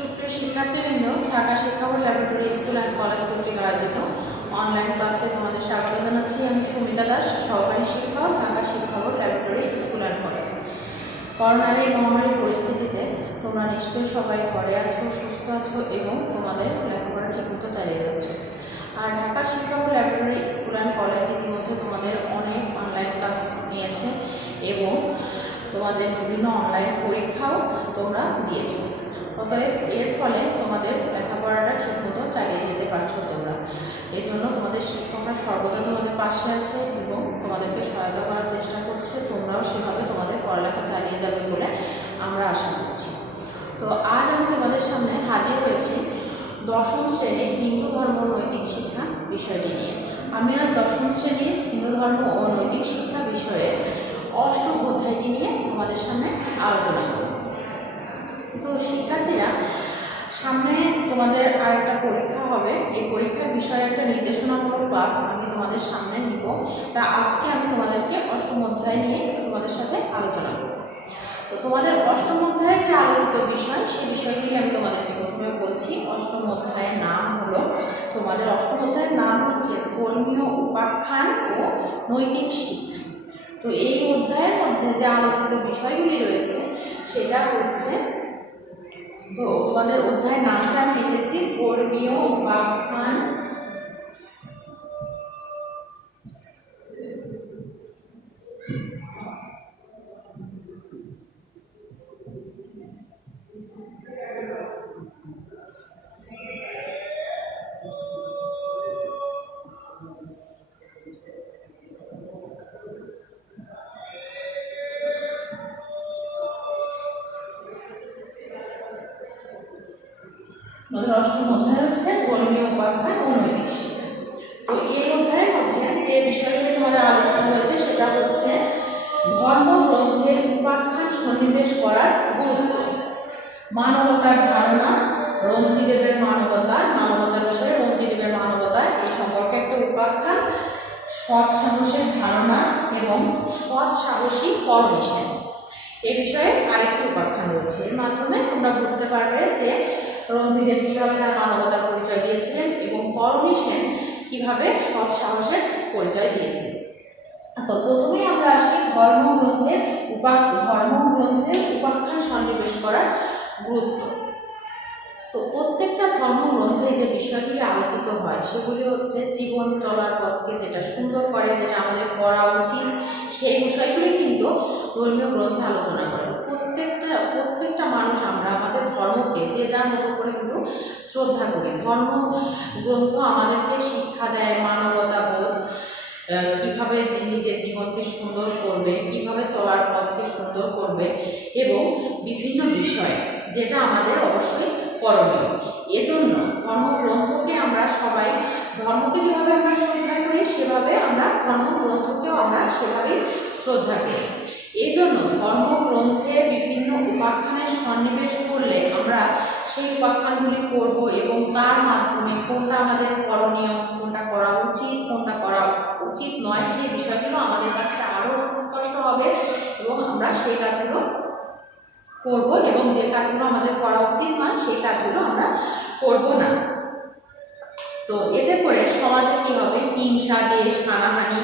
সুপ্রিয় শিক্ষার্থীবৃন্দ, ঢাকা শিক্ষা board laboratory school and college কর্তৃক আয়োজিত অনলাইন ক্লাসে তোমাদের স্বাগত জানাচ্ছি। আমি সুমিতা দাস, সহকারী শিক্ষক, ঢাকা শিক্ষা board laboratory school and college. করোনার এই মহামারী পরিস্থিতিতে তোমরা নিশ্চয়ই সবাই ঘরে আছো, সুস্থ আছো এবং তোমাদের লেখাপড়া ঠিকমতো চালিয়ে যাচ্ছ। আর ঢাকা শিক্ষা board laboratory school and college ইতিমধ্যে তোমাদের অনেক অনলাইন ক্লাস নিয়েছে এবং তোমাদের বিভিন্ন অনলাইন পরীক্ষাও তোমরা দিয়েছো। অতএব এর ফলে তোমাদের লেখাপড়াটা ঠিকমতো চালিয়ে যেতে পারছো তোমরা। এই জন্য তোমাদের শিক্ষকরা সর্বদা তোমাদের পাশে আছে এবং তোমাদেরকে সহায়তা করার চেষ্টা করছে। তোমরাও সেভাবে তোমাদের পড়ালেখা চালিয়ে যাবে বলে আমরা আশা করছি। তো আজ আমি তোমাদের সামনে হাজির হয়েছি দশম শ্রেণীর হিন্দু ধর্ম নৈতিক শিক্ষা বিষয়টি নিয়ে। আমি আজ দশম শ্রেণীর হিন্দু ধর্ম ও নৈতিক শিক্ষা বিষয়ে অষ্টম অধ্যায়টি নিয়ে তোমাদের সামনে আলোচনা করব। তো শিক্ষার্থীরা, সামনে তোমাদের আর একটা পরীক্ষা হবে। এই পরীক্ষার বিষয়ে একটা নির্দেশনামূলক ক্লাস আমি তোমাদের সামনে নিব। তা আজকে আমি তোমাদেরকে অষ্টম অধ্যায় নিয়ে তোমাদের সাথে আলোচনা করব। তো তোমাদের অষ্টম অধ্যায়ে যে আলোচিত বিষয়, সেই বিষয়গুলি আমি তোমাদেরকে প্রথমে বলছি। অষ্টম অধ্যায়ের নাম হলো, তোমাদের অষ্টম অধ্যায়ের নাম হচ্ছে ধর্মীয় উপাখ্যান ও নৈতিক শিক্ষা। তো এই অধ্যায়ের মধ্যে যে আলোচিত বিষয়গুলি রয়েছে সেটা হচ্ছে, তো তোমাদের অধ্যায়ের নামটা আমি লিখেছি ধর্মীয় উপাখ্যান অষ্টম অধ্যায় হচ্ছে ধর্মীয় উপাখ্যান ও নৈতিক শিক্ষা। তো এই অধ্যায়ের মধ্যে যে বিষয়গুলি তোমাদের আলোচনা হয়েছে সেটা হচ্ছে ধর্মগ্রন্থে উপাখ্যান সন্নিবেশ করার গুরুত্ব, মানবতার ধারণা, রন্তিদেবের মানবতার বিষয়ে রন্তিদেবের মানবতা এই সম্পর্কে একটা উপাখ্যান, সৎ সাহসের ধারণা এবং সৎ সাহসী পরনিষেধ এই বিষয়ে আরেকটি উপাখ্যান রয়েছে। এর মাধ্যমে তোমরা বুঝতে পারবে যে রন্তিদেব কীভাবে তার মানবতার পরিচয় দিয়েছিলেন এবং পরনিষেধ কীভাবে সৎ সাহসের পরিচয় দিয়েছিলেন। তো প্রথমেই আমরা আসি ধর্মগ্রন্থে উপাখ্যান সন্নিবেশ করার গুরুত্ব। তো প্রত্যেকটা ধর্মগ্রন্থে যে বিষয়গুলি আলোচিত হয় সেগুলি হচ্ছে জীবন চলার পথকে যেটা সুন্দর করে, যেটা আমাদের করা উচিত, সেই বিষয়গুলি কিন্তু ধর্মীয় গ্রন্থে আলোচনা করে। প্রত্যেকটা মানুষ আমরা আমাদের ধর্মকে যে যার মতো করে কিন্তু শ্রদ্ধা করি। ধর্মগ্রন্থ আমাদেরকে শিক্ষা দেয় মানবতা বোধ, কীভাবে নিজের জীবনকে সুন্দর করবে, কীভাবে চলার পথকে সুন্দর করবে এবং বিভিন্ন বিষয় যেটা আমাদের অবশ্যই করণীয়। এজন্য ধর্মগ্রন্থকে আমরা সবাই, ধর্মকে যেভাবে আমরা শ্রদ্ধা করি সেভাবে আমরা ধর্মগ্রন্থকেও আমরা সেভাবেই শ্রদ্ধা করি। এই জন্য ধর্মগ্রন্থে বিভিন্ন উপাখ্যানের সন্নিবেশ করলে আমরা সেই উপাখ্যানগুলি পড়ব এবং তার মাধ্যমে কোনটা আমাদের করণীয়, কোনটা করা উচিত, কোনটা করা উচিত নয়, সেই বিষয়গুলো আমাদের কাছে আরও সুস্পষ্ট হবে এবং আমরা সেই কাজগুলো করব এবং যে কাজগুলো আমাদের করা উচিত নয় সেই কাজগুলো আমরা করব না। তো এতে করে সমাজে কী হবে, হিংসা, দেশ, হানাহানি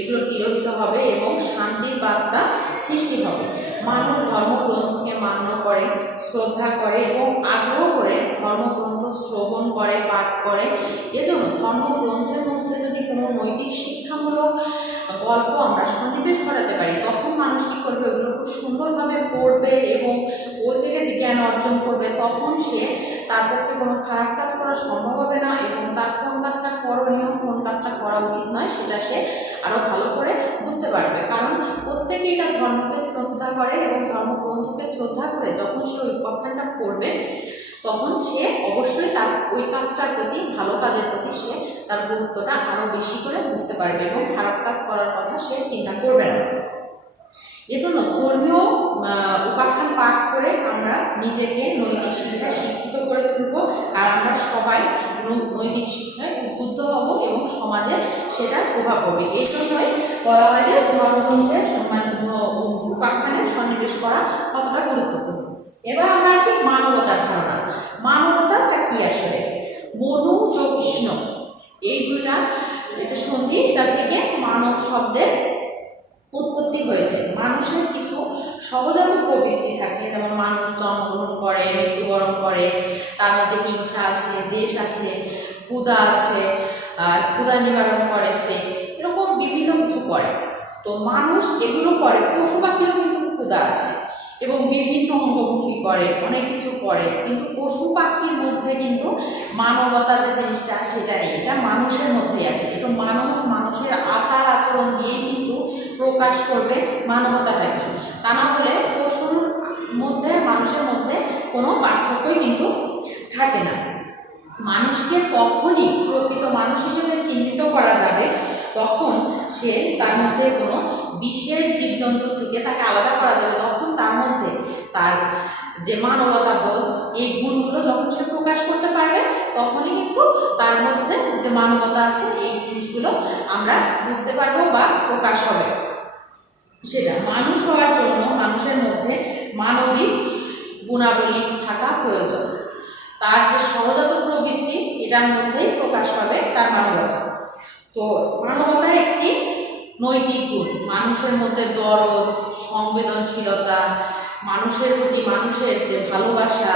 এগুলো তিরোহিত হবে এবং শান্তির বার্তা সৃষ্টি হবে। মানুষ ধর্মগ্রন্থকে মান্য করে, শ্রদ্ধা করে এবং আগ্রহ করে ধর্মগ্রন্থ শ্রবণ করে, পাঠ করে। এজন্য ধর্মগ্রন্থের মধ্যে যদি কোনো নৈতিক শিক্ষামূলক গল্প আমরা সন্নিবেশ করাতে পারি, তখন মানুষ কী করবে, ওগুলো খুব সুন্দরভাবে পড়বে এবং ওই থেকে যে জ্ঞান অর্জন করবে, তখন সে তার পক্ষে কোনো খারাপ কাজ করা সম্ভব হবে না এবং তার কোন কাজটা করণীয়, কোন কাজটা করা উচিত নয় সেটা সে আরও ভালো করে বুঝতে পারবে। কারণ প্রত্যেকেই তার ধর্মকে শ্রদ্ধা করে এবং ধর্মগ্রন্থকে শ্রদ্ধা করে যখন সে ওই উপাখ্যানটা পড়বে তখন সে অবশ্যই তার ওই কাজটার প্রতি, ভালো কাজের প্রতি সে তার গুরুত্বটা আরও বেশি করে বুঝতে পারবে এবং খারাপ কাজ করার কথা সে চিন্তা করবে না। এজন্য ধর্মীয় উপাখ্যান পাঠ করে আমরা নিজেকে নৈতিক শিক্ষায় শিক্ষিত করে তুলব আর আমরা সবাই নৈতিক শিক্ষায় উদ্বুদ্ধ হব এবং সমাজে সেটার প্রভাব হবে। এই জন্যই বলা হয় যে ধর্মগ্রন্থের উপাখ্যানের সন্নিবেশ করা কতটা গুরুত্বপূর্ণ। এবার আমরা আসি মানবতার ধারণা। শব্দের উৎপত্তি হয়েছে। মানুষের কিছু সহজাত প্রবৃত্তি থাকে, যেমন মানুষ জন্মগ্রহণ করে, মৃত্যুবরণ করে, তার মধ্যে হিংসা আছে, দেশ আছে, ক্ষুধা আছে, ক্ষুধা নিবারণ করে, সে এরকম বিভিন্ন কিছু করে। তো মানুষ এগুলো করে, পশু পাখিরও কিন্তু ক্ষুধা আছে এবং বিভিন্ন অঙ্গভঙ্গি করে, অনেক কিছু করে, কিন্তু পশু পাখির মধ্যে কিন্তু মানবতা যে জিনিসটা সেটা নেই, এটা মানুষের মধ্যেই আছে। কিন্তু মানুষ মানুষের আচার আচরণ দিয়েই কিন্তু প্রকাশ করবে মানবতাটা কি, তা না হলে পশুর মধ্যে মানুষের মধ্যে কোনো পার্থক্যই কিন্তু থাকে না। মানুষকে তখনই প্রকৃত মানুষ হিসেবে চিহ্নিত করা যাবে তখন সে তার মধ্যে কোনো বিশেষ জীবজন্তু থেকে তাকে আলাদা করা যাবে, তখন তার মধ্যে তার যে মানবতা বোধ, এই গুণগুলো যখন সে প্রকাশ করতে পারবে তখনই কিন্তু তার মধ্যে যে মানবতা আছে এই জিনিসগুলো আমরা বুঝতে পারবো বা প্রকাশ হবে। সেটা মানুষ হওয়ার জন্য মানুষের মধ্যে মানবিক গুণাবলী থাকা প্রয়োজন। তার যে সহজাত প্রবৃত্তি এটার মধ্যেই প্রকাশ পাবে তার মানবতা। তো মানবতা একটি নৈতিক গুণ, মানুষের মধ্যে দরদ, সংবেদনশীলতা, মানুষের প্রতি মানুষের যে ভালোবাসা,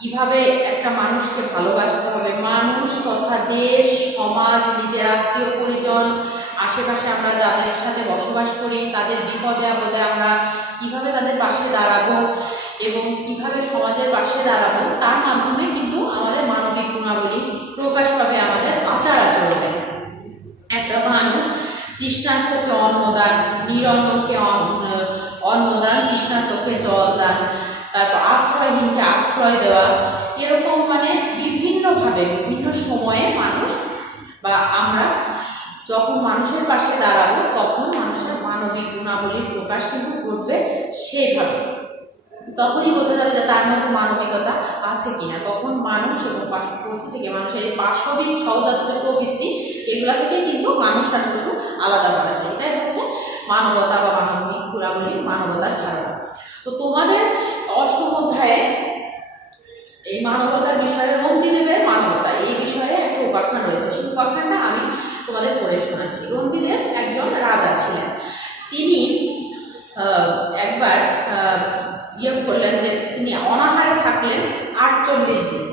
কিভাবে একটা মানুষকে ভালোবাসতে হবে, মানুষ তথা দেশ, সমাজ, নিজের আত্মীয় পরিজন, আশেপাশে আমরা যাদের সাথে বসবাস করি তাদের বিপদে আপদে আমরা কিভাবে তাদের পাশে দাঁড়াবো এবং কিভাবে সমাজের পাশে দাঁড়াবো, তার মাধ্যমে কিন্তু আমাদের মানবিক গুণাবলী প্রকাশ পাবে আমাদের আচার আচরণে। একটা মানুষ তৃষ্ণার্তকে অন্নদান, নিরন্নকে অন্নদান, তৃষ্ণার্তকে জল দান, তারপর আশ্রয়হীনকে আশ্রয় দেওয়া, এরকম মানে বিভিন্নভাবে বিভিন্ন সময়ে মানুষ বা আমরা যখন মানুষের পাশে দাঁড়াবো তখন মানুষের মানবিক গুণাবলীর প্রকাশ কিন্তু ঘটবে সেইভাবে। তখনই বোঝা যাবে যে তার মধ্যে মানবিকতা আছে কিনা। তখন মানুষ এবং পশু থেকে মানুষের এই পার্শ্ববিক সহজাত যে প্রবৃত্তি এগুলা থেকে কিন্তু মানুষ আর পশু আলাদা করা যায়। এটাই হচ্ছে মানবতা বা মানবিক গুণাবলীর মানবতার ধারণা। তো তোমাদের অষ্টম অধ্যায়ে এই মানবতার বিষয়ে রন্তিদেবের মানবতা এই বিষয়ে একটা উপাখ্যান রয়েছে। সেই উপাখ্যানটা আমি তোমাদের পড়ে শোনাচ্ছি। রন্তিদেব একজন রাজা ছিলেন। তিনি একবার করলেন যে তিনি অনাহারে থাকলেন 48 দিন।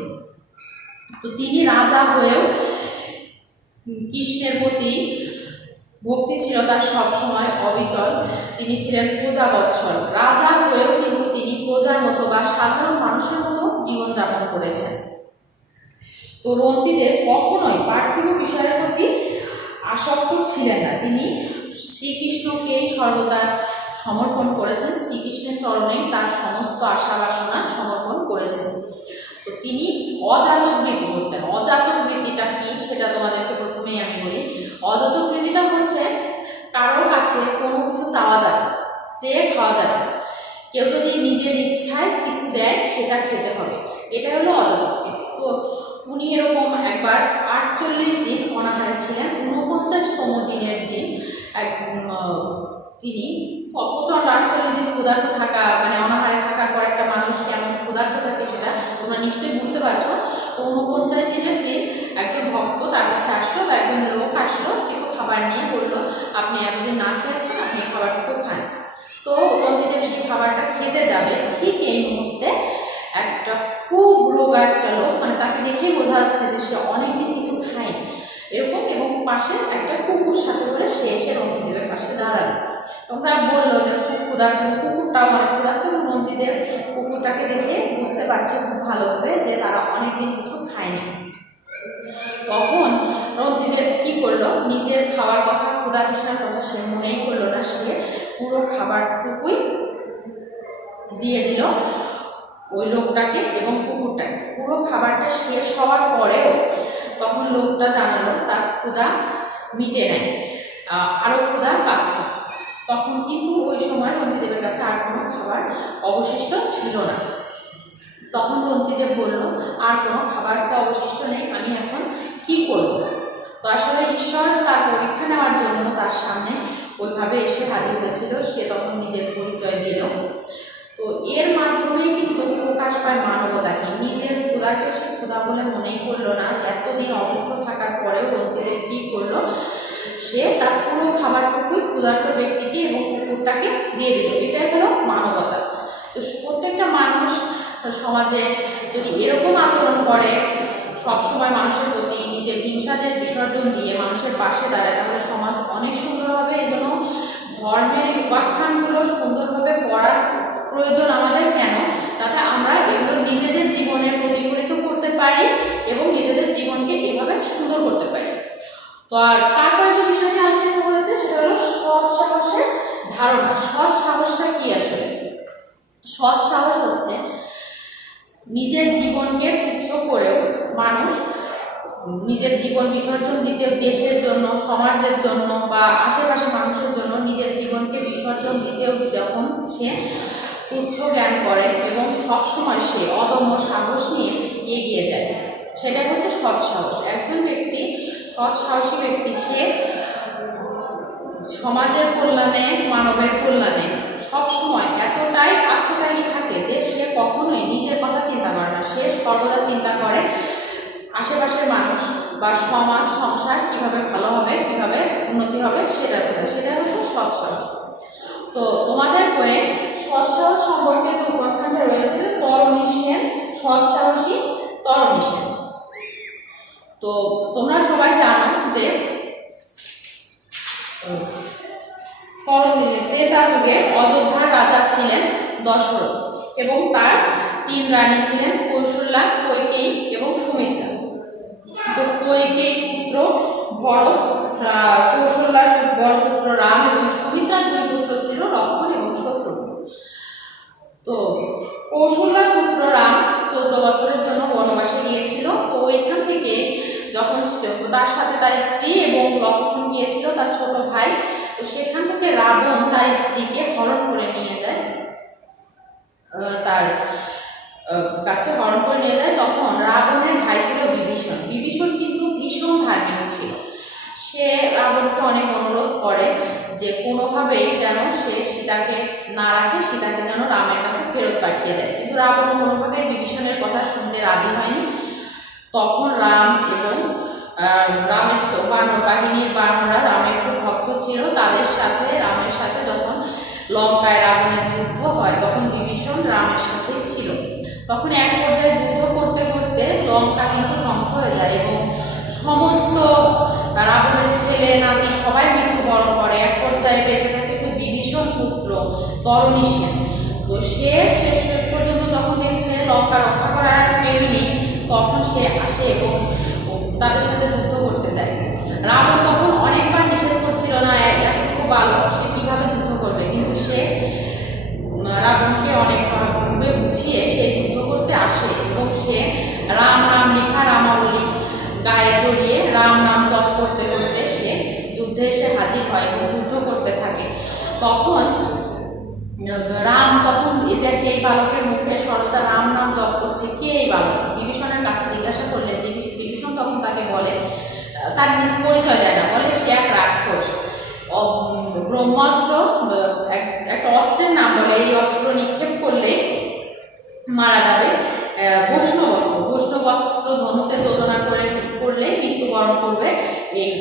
তো তিনি রাজা হয়েও কৃষ্ণের প্রতি ভক্তি ছিল তার সবসময় অবিচল। তিনি ছিলেন প্রজাবৎসল। রাজা হয়েও কিন্তু তিনি প্রজার মতো বা সাধারণ মানুষের মতো জীবনযাপন করেছেন। তো রন্তিদেব কখনোই পার্থিব বিষয়ের প্রতি আসক্ত ছিলেন না। তিনি শ্রীকৃষ্ণকেই সর্বদা সমর্পণ করেছেন, শ্রীকৃষ্ণের চরণে তার সমস্ত আশা বাসনা সমর্পণ করেছেন। তো তিনি অযাচক বৃত্তি করতেন। অযাচক বৃত্তিটা কি সেটা তোমাদেরকে প্রথমেই আমি বলি। অযাচক বৃত্তিটা হচ্ছে কারো কাছে কোনো কিছু চাওয়া যাবে, চেয়ে খাওয়া যাবে, কেউ যদি নিজের ইচ্ছায় কিছু দেয় সেটা খেতে হবে, এটা হলো অযাচক বৃত্তি। তো উনি এরকম একবার 48 দিন অনাহারে ছিলেন। 49তম দিনের দিন তিনি প্রচণ্ড 48 দিন ক্ষুধার্ত থাকা, মানে অনাহারে থাকার পর একটা মানুষ কেমন ক্ষুধার্ত থাকে সেটা তোমরা নিশ্চয়ই বুঝতে পারছো। 49 দিনের দিন একজন ভক্ত তার কাছে আসলো বা একজন লোক আসলো, কিছু খাবার নিয়ে বললো আপনি এতদিন না খেয়েছেন, আপনি খাবারটুকু খান। তো রন্তিদেব সেই খাবারটা খেতে যাবে, ঠিক এই মুহূর্তে একটা খুব রোগা একটা লোক, মানে তাকে দেখেই বোঝা যাচ্ছে যে সে অনেকদিন কিছু খায়নি এরকম, এবং পাশে একটা কুকুর সাথে করে সে এসে রন্তিদেবের পাশে দাঁড়ালো এবং তারা বললো যে খুব ক্ষুধার্ত, কুকুরটাও অনেক ক্ষুধার্ত। রন্তিদেব কুকুরটাকে দেখে বুঝতে পারছে খুব ভালোভাবে যে তারা অনেকদিন কিছু খায়নি। তখন রন্তিদেব কি করলো, নিজের খাওয়ার কথা, ক্ষুধা তৃষ্ণার কথা সে মনেই করলো না, সে পুরো খাবারটুকুই দিয়ে দিল ওই লোকটাকে এবং কুকুরটাকে। পুরো খাবারটা শেষ হওয়ার পরেও তখন লোকটা জানালো তার ক্ষুধা মিটে নেয়, আরও ক্ষুধা পাচ্ছে। তখন কিন্তু ওই সময় রন্তিদেবের কাছে আর কোনো খাবার অবশিষ্ট ছিল না। তখন রন্তিদেব বলল আর কোনো খাবার তো অবশিষ্ট নেই, আমি এখন কি করব? তো আসলে ঈশ্বর তার পরীক্ষা নেওয়ার জন্য তার সামনে ওইভাবে এসে হাজির হয়েছিল। সে তখন নিজের পরিচয় দিল। তো এর মাধ্যমে কিন্তু প্রকাশ পায় মানবতা কি, নিজের ক্ষুধাকে সে ক্ষুধা বলে মনেই করলো না। এতদিন অভুক্ত থাকার পরেও গ্রন্থিদেব কি করলো, সে তার পুরো খাবারটুকুই ক্ষুধার্ত ব্যক্তিকে এবং কুকুরটাকে দিয়ে দিল। এটাই হলো মানবতা। তো প্রত্যেকটা মানুষ সমাজে যদি এরকম আচরণ করে, সবসময় মানুষের প্রতি নিজের হিংসাদের বিসর্জন দিয়ে মানুষের পাশে দাঁড়ায়, তাহলে সমাজ অনেক সুন্দর হবে। এই জন্য ধর্মের এই উপাখ্যানগুলো সুন্দরভাবে পড়ার প্রয়োজন আমাদের। কেন? তাতে আমরা এগুলো নিজেদের জীবনে প্রতিফলিত করতে পারি এবং নিজেদের জীবনকে এভাবে সুন্দর করতে পারি। তো আর তারপরে যে বিষয়টা আলোচনা হয়েছে সেটা হলো সৎ সাহসের ধারণা। সৎ সাহসটা কি আসলে? সৎ সাহস হচ্ছে নিজের জীবনকে তুচ্ছ করেও মানুষ নিজের জীবন বিসর্জন দিতে, দেশের জন্য, সমাজের জন্য বা আশেপাশে মানুষের জন্য নিজের জীবনকে বিসর্জন দিতেও যখন সে তুচ্ছ জ্ঞান করে এবং সবসময় সে অদম্য সাহস নিয়ে এগিয়ে যায়, সেটা হচ্ছে সৎ সাহস। একজন ব্যক্তি সৎ সাহসী ব্যক্তি, সে সমাজের কল্যাণে, মানবের কল্যাণে সবসময় এতটাই আত্মত্যাগী থাকে যে সে কখনোই নিজের কথা চিন্তা করে না। সে সর্বদা চিন্তা করে আশেপাশের মানুষ বা সমাজ সংসার কীভাবে ভালো হবে, কীভাবে উন্নতি হবে, সেটার কথা। সেটা হচ্ছে সৎ সাহস। তো তোমাদের বইয়ে সৎ সাহস সম্পর্কে যে উপাখ্যানটা রয়েছে, তরণী সেন, সৎ সাহসী তরণী সেন। তো তোমরা সবাই জানো যে ত্রেতা যুগে অযোধ্যার রাজা ছিলেন দশরথ এবং তার 3 রানী ছিলেন, কৌশল্যা, কৈকেয়ী এবং সুমিত্রা। তো কৈকেয়ী পুত্র ভরত, কৌশল্যার বড় পুত্র রাম এবং সুমিত্রার 2 পুত্র ছিল, লক্ষ্মণ এবং শত্রুঘ্ন। তো কৌশল্যার পুত্র রাম 14 বছরের জন্য বনবাসে গিয়েছিল। তো ওইখান থেকে যখন তার সাথে তার স্ত্রী এবং লক্ষ্মণ গিয়েছিল, তার ছোট ভাই, তো সেখান থেকে রাবণ তার স্ত্রীকে হরণ করে নিয়ে যায়, তার কাছে হরণ করে নিয়ে যায়। তখন রাবণের ভাই ছিল বিভীষণ। বিভীষণ কিন্তু ভীষণ ধার্মিক ছিল। সে রাবণকে অনেক অনুরোধ করে যে কোনোভাবেই যেন সে সীতাকে না রাখে, সীতাকে যেন রামের কাছে ফেরত পাঠিয়ে দেয়। কিন্তু রাবণ কোনোভাবে বিভীষণের কথা শুনতে রাজি হয়নি। তখন রাম এবং রামের বাহিনীর বানররা রামের খুব ভক্ত ছিল, তাদের সাথে, রামের সাথে যখন লঙ্কায় রাবণের যুদ্ধ হয়, তখন বিভীষণ রামের সাথে ছিল। তখন এক পর্যায়ে যুদ্ধ করতে করতে লঙ্কা কিন্তু ধ্বংস হয়ে যায় এবং সমস্ত রাবণের ছেলে নাতি সবাই মৃত্যুবরণ করে। এক পর্যায়ে বেঁচে থাকে তো বিভীষণ পুত্র তরণী সেন। তো সে শেষ পর্যন্ত যখন দেখছে লঙ্কা রক্ষা করার আর কেউই নেই, তখন সে আসে এবং তাদের সাথে যুদ্ধ করতে যায়। রাবণ তখন অনেকবার নিষেধ করছিল, না এতটুকু বালক, সে কীভাবে যুদ্ধ করবে, কিন্তু সে রাবণকে অনেকভাবে বুঝিয়ে সে যুদ্ধ করতে আসে এবং সে রাম নাম লেখা রামাবলী গায়ে জড়িয়ে রাম নাম জপ করতে করতে সে যুদ্ধে এসে হাজির হয় এবং যুদ্ধ করতে থাকে। তখন রাম তখন দেখে এই বালকের মুখে সর্বদা রাম নাম জপ করছে, কে এই বালক? বিভীষণের কাছে জিজ্ঞাসা করলে বিভীষণ তখন তাকে বলে, তার নিজ পরিচয় দেয় না, বলে সে এক রাক্ষস, ব্রহ্মাস্ত্র, একটা অস্ত্রের নাম বলে, এই অস্ত্র নিক্ষেপ করলে মারা যাবে, বৈষ্ণবস্ত্র ধনুতে যোজনা করলে মৃত্যুবরণ করবে এই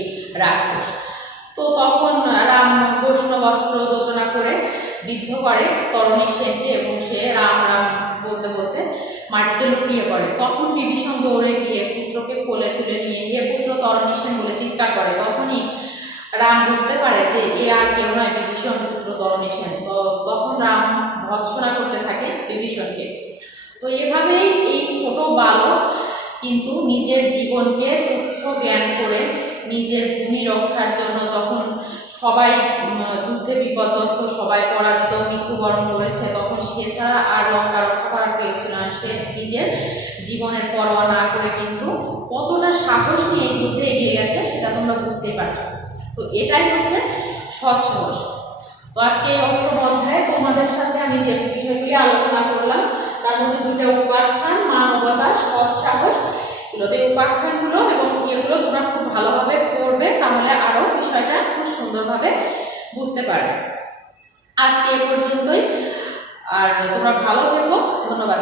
রাক্ষস। তো তখন রাম বৈষ্ণবস্ত্র যোজনা করে বিদ্ধ করে তরণী সেনকে এবং সে রাম রাম বলতে বলতে মাটিতে লুটিয়ে পড়ে। তখন বিভীষণ দৌড়ে গিয়ে পুত্রকে কোলে তুলে নিয়ে হে পুত্র তরণী সেন বলে চিৎকার করে। তখনই রাম বুঝতে পারে যে এ আর কেউ নয়, বিভীষণ পুত্র তরণী সেন। তো তখন রাম ভৎসনা করতে থাকে বিভীষণকে। তো এভাবেই এই ছোট বালক কিন্তু নিজের জীবনকে তুচ্ছ জ্ঞান করে নিজের ভূমি রক্ষার জন্য, যখন সবাই যুদ্ধে বিপর্যস্ত, সবাই পরাজিত, মৃত্যুবরণ করেছে, তখন সে ছাড়া আর লঙ্কা রক্ষা করার কেউ ছিল না। সে নিজের জীবনের পরোয়া না করে কিন্তু কতটা সাহস নিয়ে এই যুদ্ধে এগিয়ে গেছে সেটা তোমরা বুঝতেই পারছো। তো এটাই হচ্ছে সৎ সাহস। তো আজকে এই অষ্টম অধ্যায়ে তোমাদের সাথে আমি যে বিষয়গুলি আলোচনা করলাম, তার মধ্যে 2টা উপাখ্যান, মানবতা, সৎ সাহস, এগুলোতে উপাখ্যানগুলো এবং এগুলো তোমরা খুব ভালোভাবে পড়বে, তাহলে আরও বিষয়টা খুব সুন্দরভাবে বুঝতে পারবে। আজকে এ পর্যন্তই, আর তোমরা ভালো থেকো। ধন্যবাদ।